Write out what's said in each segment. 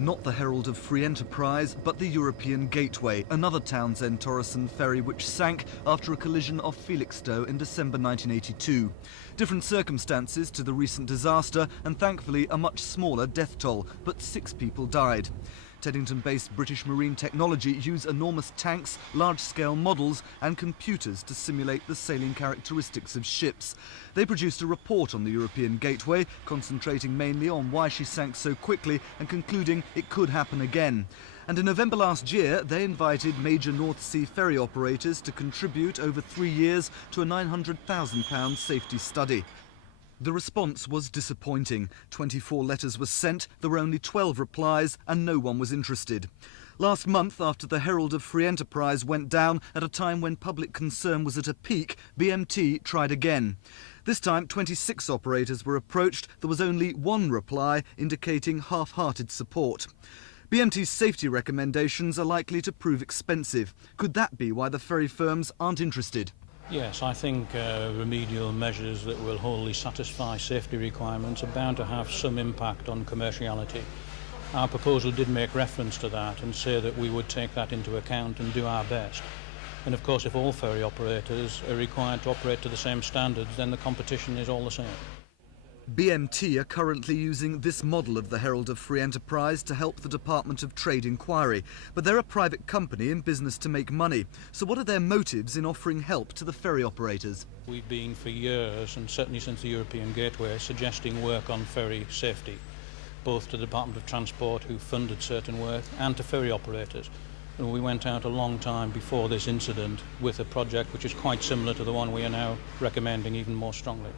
Not the herald of free enterprise, but the European Gateway, another Townsend-Torreson ferry which sank after a collision off Felixstowe in December 1982. Different circumstances to the recent disaster, and thankfully a much smaller death toll, but 6 people died. Teddington-based British Marine Technology use enormous tanks, large-scale models and computers to simulate the sailing characteristics of ships. They produced a report on the European Gateway, concentrating mainly on why she sank so quickly and concluding it could happen again. And in November last year, they invited major North Sea ferry operators to contribute over 3 years to a £900,000 safety study. The response was disappointing. 24 letters were sent, there were only 12 replies, and no one was interested. Last month, after the herald of free enterprise went down at a time when public concern was at a peak, BMT tried again. This time, 26 operators were approached. There was only one reply, indicating half-hearted support. BMT's safety recommendations are likely to prove expensive. Could that be why the ferry firms aren't interested? Yes, I think remedial measures that will wholly satisfy safety requirements are bound to have some impact on commerciality. Our proposal did make reference to that and say that we would take that into account and do our best. And of course, if all ferry operators are required to operate to the same standards, then the competition is all the same. BMT are currently using this model of the Herald of Free Enterprise to help the Department of Trade inquiry. But they're a private company in business to make money. So what are their motives in offering help to the ferry operators? We've been for years, and certainly since the European Gateway, suggesting work on ferry safety, both to the Department of Transport, who funded certain work, and to ferry operators. And we went out a long time before this incident with a project which is quite similar to the one we are now recommending even more strongly.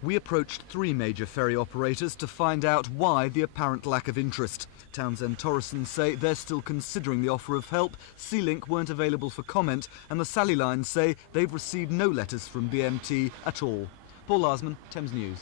We approached 3 major ferry operators to find out why the apparent lack of interest. Townsend-Torreson say they're still considering the offer of help, Sea-Link weren't available for comment, and the Sally Lines say they've received no letters from BMT at all. Paul Larsman, Thames News.